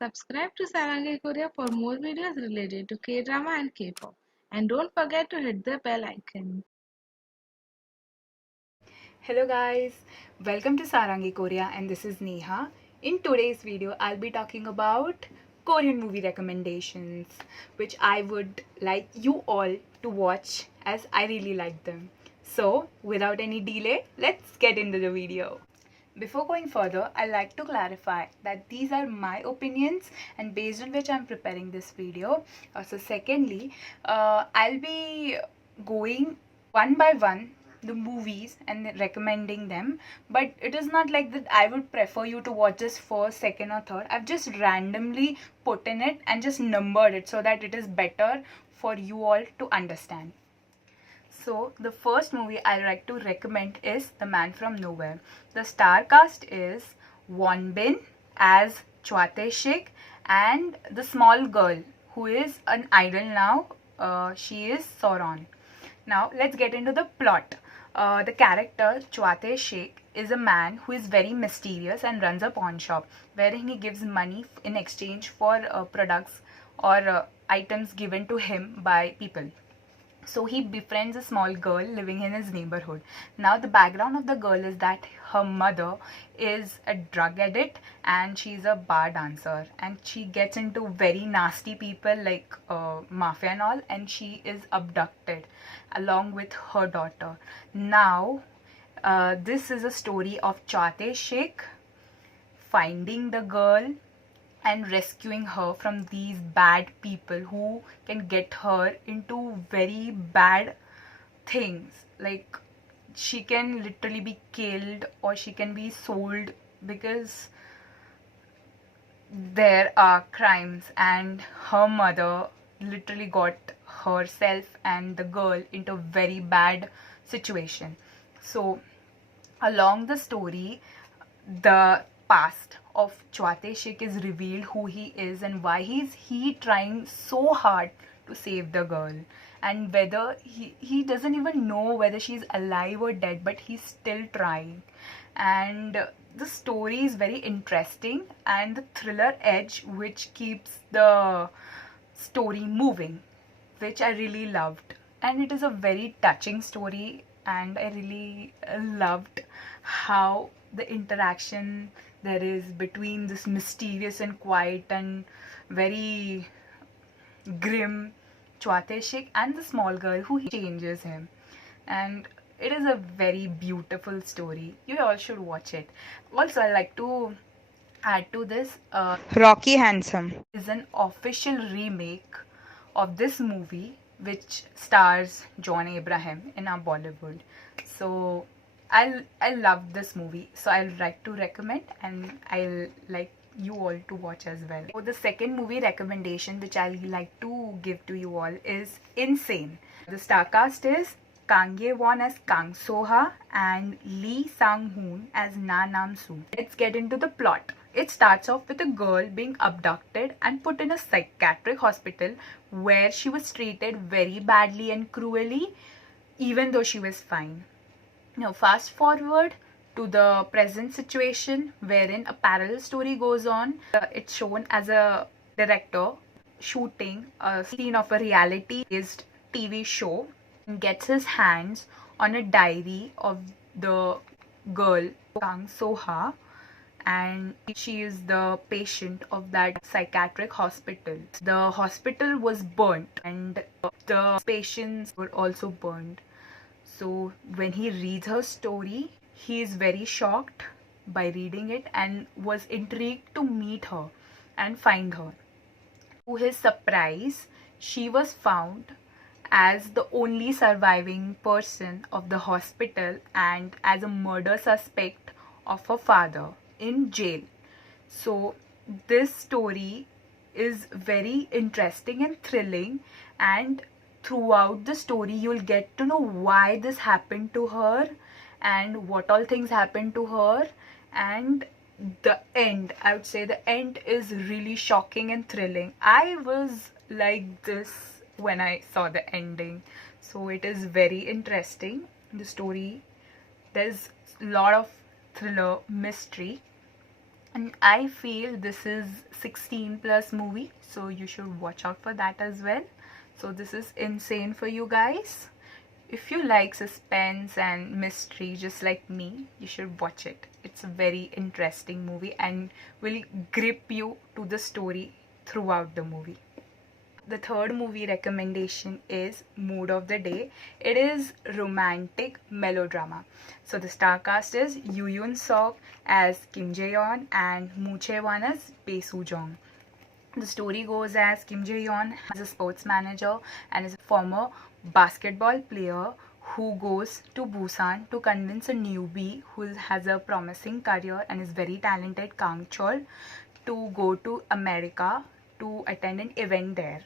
Subscribe to Saranghae Korea for more videos related to K-drama and K-pop. And don't forget to hit the bell icon. Hello guys, welcome to Saranghae Korea and this is Neha. In today's video, I'll be talking about Korean movie recommendations which I would like you all to watch as I really like them. So, without any delay, let's get into the video. Before going further, I'd like to clarify that these are my opinions and based on which I'm preparing this video. Secondly, I'll be going one by one the movies and recommending them, but it is not like that I would prefer you to watch this first, second, or third. I've just randomly put in it and just numbered it so that it is better for you all to understand. So, the first movie I like to recommend is The Man from Nowhere. The star cast is Won Bin as Chwate Shik and the small girl who is an idol now. She is Soron. Now, let's get into the plot. The character Chwate Sheikh is a man who is very mysterious and runs a pawn shop wherein he gives money in exchange for products or items given to him by people. So he befriends a small girl living in his neighborhood. Now the background of the girl is that her mother is a drug addict and she's a bar dancer, and she gets into very nasty people like mafia and all, and she is abducted along with her daughter. Now this is a story of Chate Sheikh finding the girl and rescuing her from these bad people who can get her into very bad things. Like, she can literally be killed or she can be sold because there are crimes, and her mother literally got herself and the girl into a very bad situation. So along the story, the past of Chwate Sheikh is revealed, who he is and why he trying so hard to save the girl, and whether he doesn't even know whether she's alive or dead, but he's still trying. And the story is very interesting, and the thriller edge which keeps the story moving, which I really loved. And it is a very touching story, and I really loved how the interaction there is between this mysterious and quiet and very grim Chwate Sheikh and the small girl who he changes him. And it is a very beautiful story. You all should watch it. Also, I like to add to this, Rocky Handsome is an official remake of this movie which stars John Abraham in our Bollywood. So I love this movie, so I'll like to recommend, and I'll like you all to watch as well. So the second movie recommendation which I like to give to you all is Insane. The star cast is Kang Ye-won as Kang Soha and Lee Sang-hoon as Na Nam-soo. Let's get into the plot. It starts off with a girl being abducted and put in a psychiatric hospital where she was treated very badly and cruelly, even though she was fine. Now, fast forward to the present situation wherein a parallel story goes on. It's shown as a director shooting a scene of a reality-based TV show and gets his hands on a diary of the girl Kang Soha, and she is the patient of that psychiatric hospital. The hospital was burnt and the patients were also burned. So when he reads her story, he is very shocked by reading it and was intrigued to meet her and find her. To his surprise, she was found as the only surviving person of the hospital and as a murder suspect of her father in jail. So this story is very interesting and thrilling, and throughout the story you'll get to know why this happened to her and what all things happened to her. And the end, I would say the end is really shocking and thrilling. I was like this when I saw the ending. So it is very interesting, the story. There's a lot of thriller mystery, And I feel this is 16 plus movie, so you should watch out for that as well. So this is insane for you guys. If you like suspense and mystery just like me, you should watch it. It's a very interesting movie and will grip you to the story throughout the movie. The third movie recommendation is Mood of the Day. It is romantic melodrama. So the star cast is Yoo Yoon Sok as Kim Jae-yeon and Moo Chae-won as Bae Soo-jong. The story goes as Kim Jae-yeon is a sports manager and is a former basketball player who goes to Busan to convince a newbie who has a promising career and is very talented, Kang Chol, to go to America to attend an event there.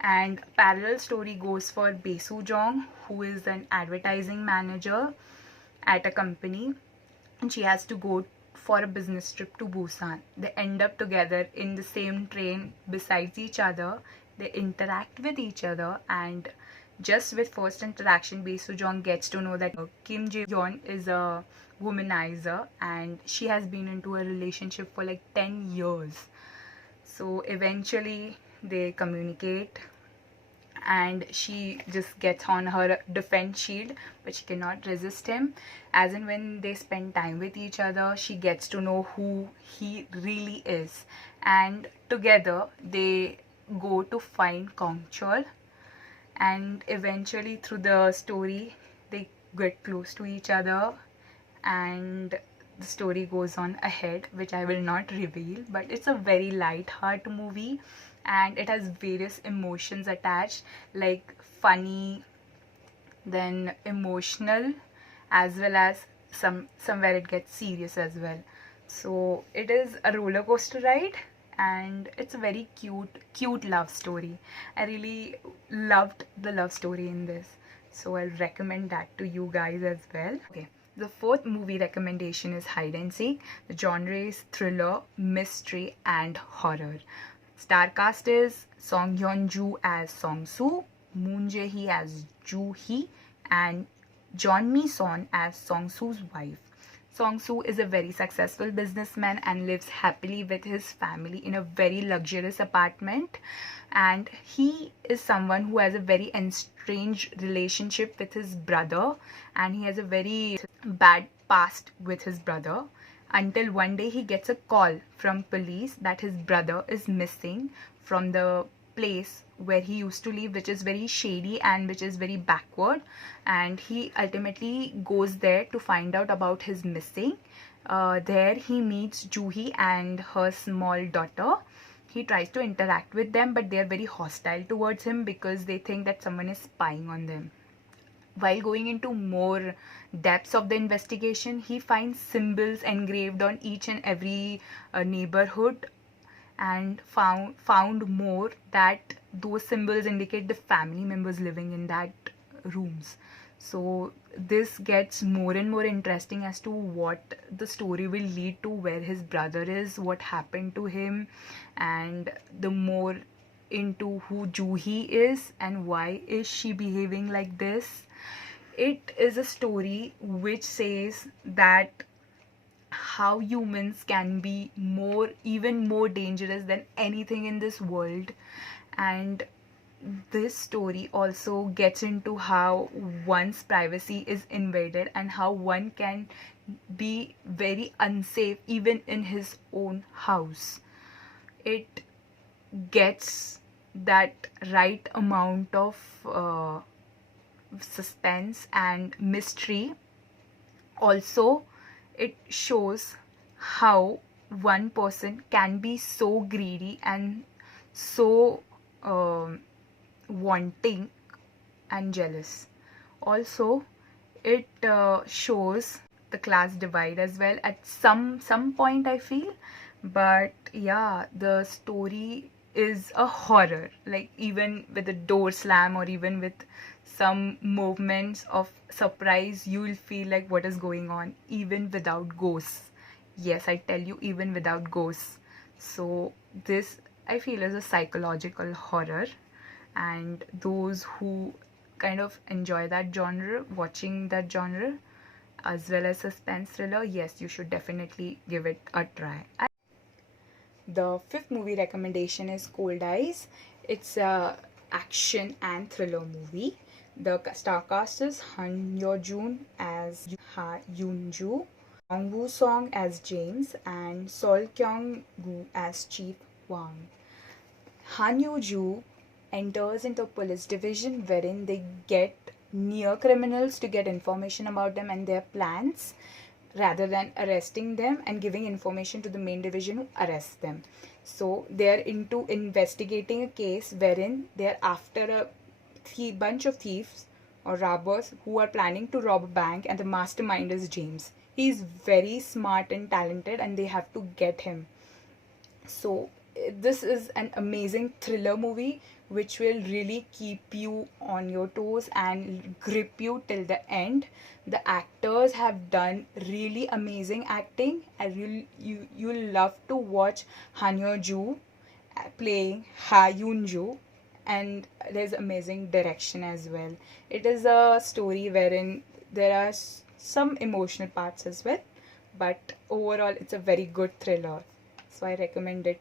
And parallel story goes for Bae Soo-jong, who is an advertising manager at a company, and she has to go for a business trip to Busan. They end up together in the same train besides each other. They interact with each other, and just with first interaction, Bae Soo-jong gets to know that Kim Jae-yeon is a womanizer and she has been into a relationship for like 10 years. So eventually they communicate and she just gets on her defense shield, but she cannot resist him. As in, when they spend time with each other, she gets to know who he really is, and together they go to find Kong Chol, and eventually through the story they get close to each other, and the story goes on ahead, which I will not reveal. But it's a very light-hearted movie and it has various emotions attached, like funny, then emotional, as well as somewhere it gets serious as well. So it is a roller coaster ride and it's a very cute love story. I really loved the love story in this, so I'll recommend that to you guys as well. Okay, the fourth movie recommendation is Hide and Seek. The genre is thriller, mystery and horror. Star cast is Song Hyun-joo as Song-soo, Moon Jae-hee as Joo-hee, and Jeon Mi-son as Song-soo's wife. Song-soo is a very successful businessman and lives happily with his family in a very luxurious apartment. And he is someone who has a very estranged relationship with his brother, and he has a very bad past with his brother, until one day he gets a call from police that his brother is missing from the place where he used to live, which is very shady and which is very backward, and he ultimately goes there to find out about his missing. There he meets Joo-hee and her small daughter. He tries to interact with them, but they are very hostile towards him because they think that someone is spying on them. While going into more depths of the investigation, he finds symbols engraved on each and every neighborhood, and found more that those symbols indicate the family members living in that rooms. So this gets more and more interesting as to what the story will lead to, where his brother is, what happened to him, and the more into who Joo-hee is and why is she behaving like this. It is a story which says that how humans can be even more dangerous than anything in this world. And this story also gets into how one's privacy is invaded and how one can be very unsafe even in his own house. It gets that right amount of suspense and mystery. Also, it shows how one person can be so greedy and so wanting and jealous. Also, it shows the class divide as well at some point, I feel. But yeah, the story is a horror, like even with a door slam or even with some movements of surprise, you will feel like what is going on, even without ghosts. Yes, I tell you, even without ghosts. So this, I feel, is a psychological horror, and those who kind of enjoy that genre, watching that genre, as well as suspense thriller, yes, you should definitely give it a try. The fifth movie recommendation is Cold Eyes. It's a action and thriller movie. The star cast is Han Yo Jun as Ha Yoon Joo, Jong Woo Song as James, and Sol Kyung Gu as Chief Wang. Han Yo Joo enters into a police division wherein they get near criminals to get information about them and their plans rather than arresting them and giving information to the main division who arrests them. So they're into investigating a case wherein they're after a bunch of thieves or robbers who are planning to rob a bank, and the mastermind is James. He's very smart and talented and they have to get him. So this is an amazing thriller movie which will really keep you on your toes and grip you till the end. The actors have done really amazing acting, and you'll love to watch Han Yo Joo playing Ha Yoon Joo, and there's amazing direction as well. It is a story wherein there are some emotional parts as well, but overall it's a very good thriller, so I recommend it.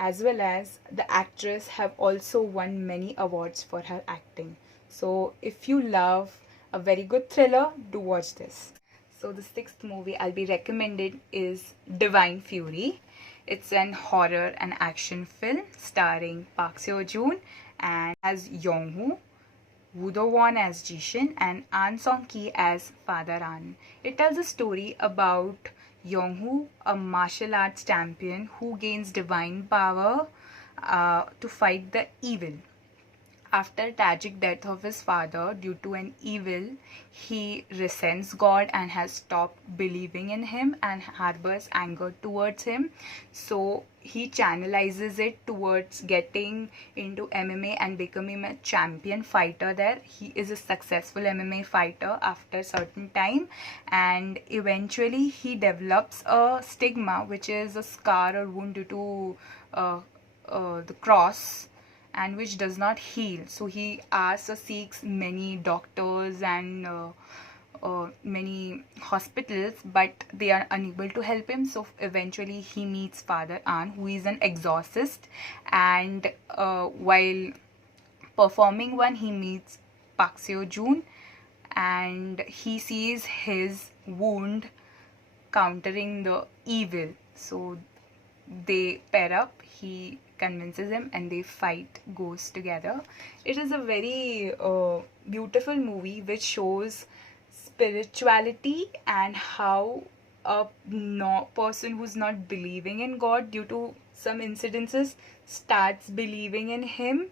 As well as the actress have also won many awards for her acting. So if you love a very good thriller, do watch this. So the sixth movie I'll be recommended is Divine Fury. It's an horror and action film starring Park Seo Joon and as Yong Woo, Woo Do Won as Jishin, and An Song Ki as Father An. It tells a story about Yong-hoo, a martial arts champion who gains divine power to fight the evil. After tragic death of his father due to an evil, he resents God and has stopped believing in him and harbors anger towards him. So he channelizes it towards getting into MMA and becoming a champion fighter there. He is a successful MMA fighter after a certain time, and eventually he develops a stigma, which is a scar or wound due to the cross, and which does not heal. So he asks or seeks many doctors and many hospitals, but they are unable to help him. So eventually he meets Father An, who is an exorcist, and while performing one, he meets Park Seo Joon, and he sees his wound countering the evil. So they pair up, he convinces him, and they fight ghosts together. It is a very beautiful movie which shows spirituality and how a person who's not believing in God due to some incidences starts believing in him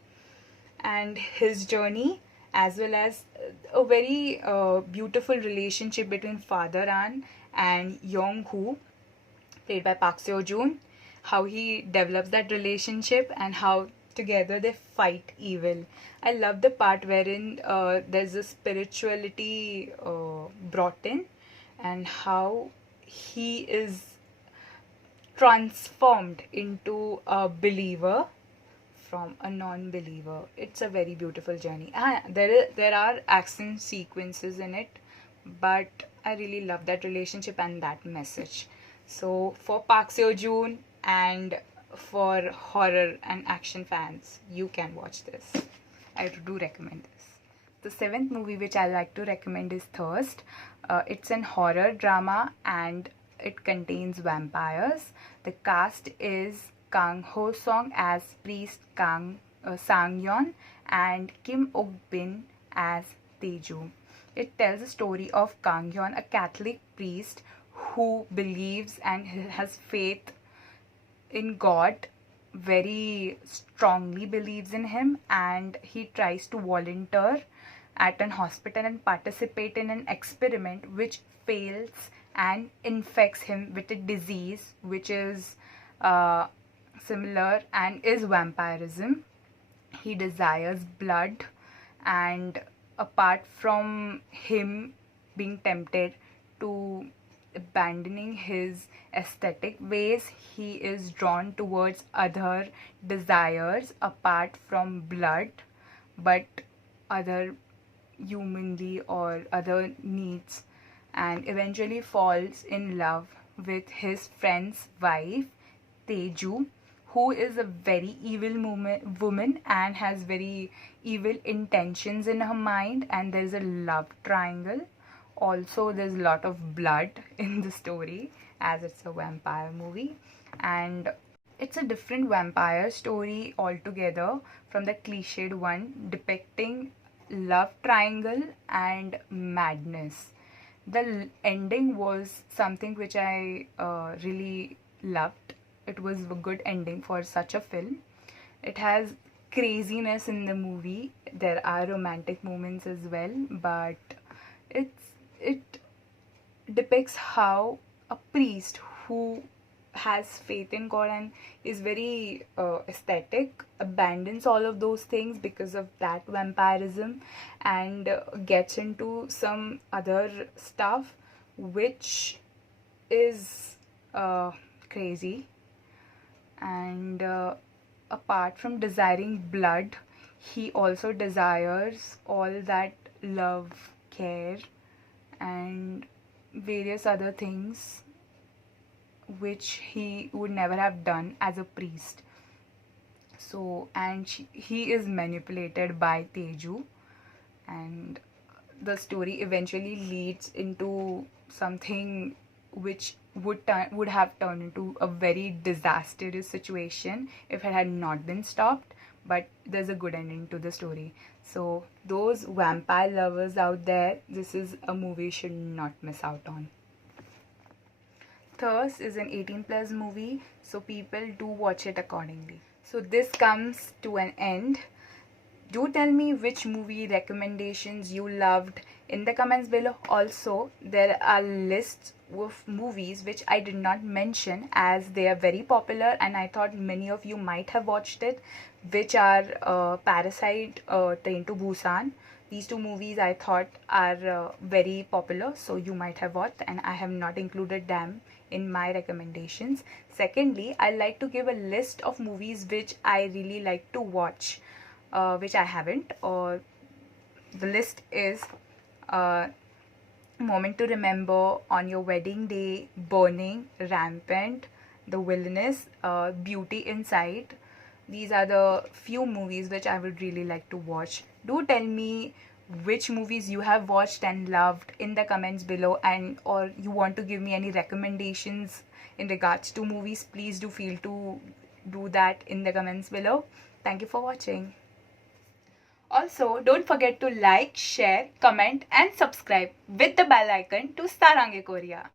and his journey, as well as a very beautiful relationship between Father An and Yong-hoo, played by Park Seo Joon, how he develops that relationship and how together they fight evil. I love the part wherein there's a spirituality brought in, and how he is transformed into a believer from a non-believer. It's a very beautiful journey. There are action sequences in it, but I really love that relationship and that message. So for Park Seo Joon and for horror and action fans, you can watch this. I do recommend this. The seventh movie which I like to recommend is Thirst. It's an horror drama and it contains vampires. The cast is Kang Ho Song as priest Sang Yeon and Kim Ok Bin as Taeju. It tells the story of Kang Yeon, a Catholic priest who believes and has faith in God, very strongly believes in him, and he tries to volunteer at an hospital and participate in an experiment which fails and infects him with a disease which is similar and is vampirism. He desires blood, and apart from him being tempted to abandoning his aesthetic ways, he is drawn towards other desires apart from blood, but other humanly or other needs, and eventually falls in love with his friend's wife Teju, who is a very evil woman and has very evil intentions in her mind, and there's a love triangle. Also, there's a lot of blood in the story as it's a vampire movie, and it's a different vampire story altogether from the cliched one depicting love triangle and madness. The ending was something which I really loved. It was a good ending for such a film. It has craziness in the movie. There are romantic moments as well, but it depicts how a priest who has faith in God and is very aesthetic abandons all of those things because of that vampirism, and gets into some other stuff which is crazy. And apart from desiring blood, he also desires all that love, care, and various other things which he would never have done as a priest. So, and he is manipulated by Teju, and the story eventually leads into something which would have turned into a very disastrous situation if it had not been stopped. But there's a good ending to the story. So those vampire lovers out there, this is a movie you should not miss out on. Thirst is an 18 plus movie, so people do watch it accordingly. So this comes to an end. Do tell me which movie recommendations you loved in the comments below. Also, there are lists of movies which I did not mention as they are very popular and I thought many of you might have watched it, which are Parasite, Train to Busan. These two movies I thought are very popular, so you might have watched, and I have not included them in my recommendations. Secondly, I like to give a list of movies which I really like to watch, which I haven't. Or the list is Moment to Remember, On Your Wedding Day, Burning, Rampant, The Wilderness, Beauty Inside. These are the few movies which I would really like to watch. Do tell me which movies you have watched and loved in the comments below, and or you want to give me any recommendations in regards to movies, please do feel to do that in the comments below. Thank you for watching. Also, don't forget to like, share, comment and subscribe with the bell icon to Saranghae Korea.